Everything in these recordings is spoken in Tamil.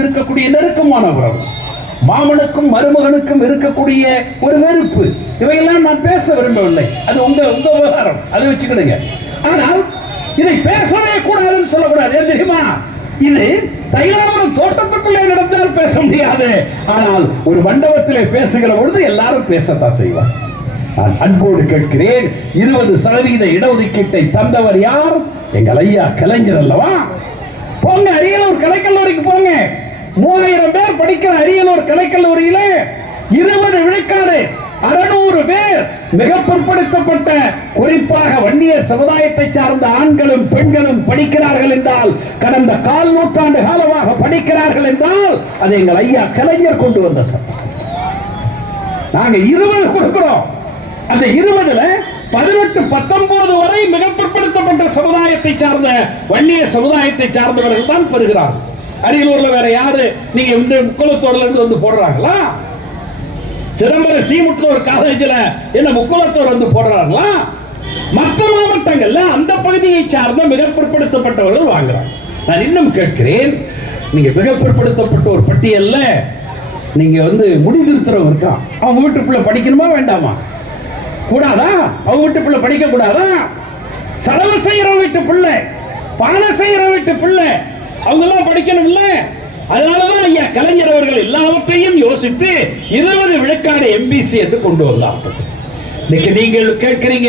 இருக்கக்கூடிய நெருக்கமான உறவு, மாமனுக்கும் மருமகனுக்கும் இருக்கக்கூடிய ஒரு வெறுப்பு, இவையெல்லாம் நான் பேச விரும்பவில்லை. அது உங்க விவகாரம், அதை வச்சுக்கிடுங்க. ஆனால் இதை பேசவே கூடாதுன்னு சொல்லக்கூடாது. ஏன் தெரியுமா? இது தைலாபுரம் தோட்டத்துக்குள்ளே நடந்தால் பேச முடியாது. ஆனால் ஒரு மண்டபத்திலே பேசுகிற பொழுது எல்லாரும் பேசத்தான் செய்வார். நான் அன்போடு கேட்கிறேன், 20% இடஒதுக்கீட்டை தந்தவர் யார்? எங்கள் ஐயா கலைஞர் அல்லவா? போங்க, அரியலூர் கலைக்கல்லூரிக்கு போங்க. 3000 பேர் படிக்கிற அரியலூர் கலைக்கல்லூரியில 20 விழுக்காடு 600 பேர் மிக பிற்படுத்தப்பட்ட, குறிப்பாக வன்னிய சமுதாயத்தை சார்ந்த ஆண்களும் பெண்களும் படிக்கிறார்கள் என்றால், கடந்த 1/4 நூற்றாண்டு காலமாக படிக்கிறார்கள் என்றால், அது எங்கள் ஐயா கலைஞர் கொண்டு வந்த சட்டம். நாங்க 20 கொடுக்கிறோம். அந்த 20ல 18, 19 வரை மிக பிற்படுத்தப்பட்ட சமுதாயத்தை சார்ந்த வன்னிய சமுதாயத்தை சார்ந்தவர்கள் தான் பெறுகிறார்கள். அரியலூர்ல வேற யாரு நீங்க முக்குளத்தூர்ல இருந்து வந்து போடுறாங்களா? சிதம்பரம் சீமுட்ல ஒரு காலேஜ்ல என்ன முக்குளத்தூர் வந்து போடுறாங்களா? மற்ற மாவட்டங்கள்ல அந்த பகுதியை சார்ந்த மிக பிற்படுத்தப்பட்டவர்கள் வாங்குறாங்க. நான் இன்னும் கேட்கிறேன், நீங்க மிக பிற்படுத்தப்பட்ட ஒரு பட்டியல்ல நீங்க வந்து முடிதிருத்தரவு இருக்கான், அவங்க வீட்டுக்குள்ள படிக்கணுமா வேண்டாமா? கூடாதா? அவங்க வீட்டு பிள்ளை படிக்க கூடாதா? செலவு செய்யற வீட்டு பிள்ளை, பானை செய்யற வீட்டு பிள்ளை, அவங்க எல்லாம் படிக்கணும் இல்ல? அதனாலதான் ஐயா கலைஞர் அவர்கள் எல்லாவற்றையும் யோசித்து 20 விழுக்காடு எம்பிசி என்று கொண்டு வந்தார். இன்னைக்கு நீங்கள் கேட்கிறீங்க,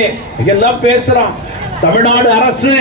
எல்லாம் பேசுறான் தமிழ்நாடு அரசு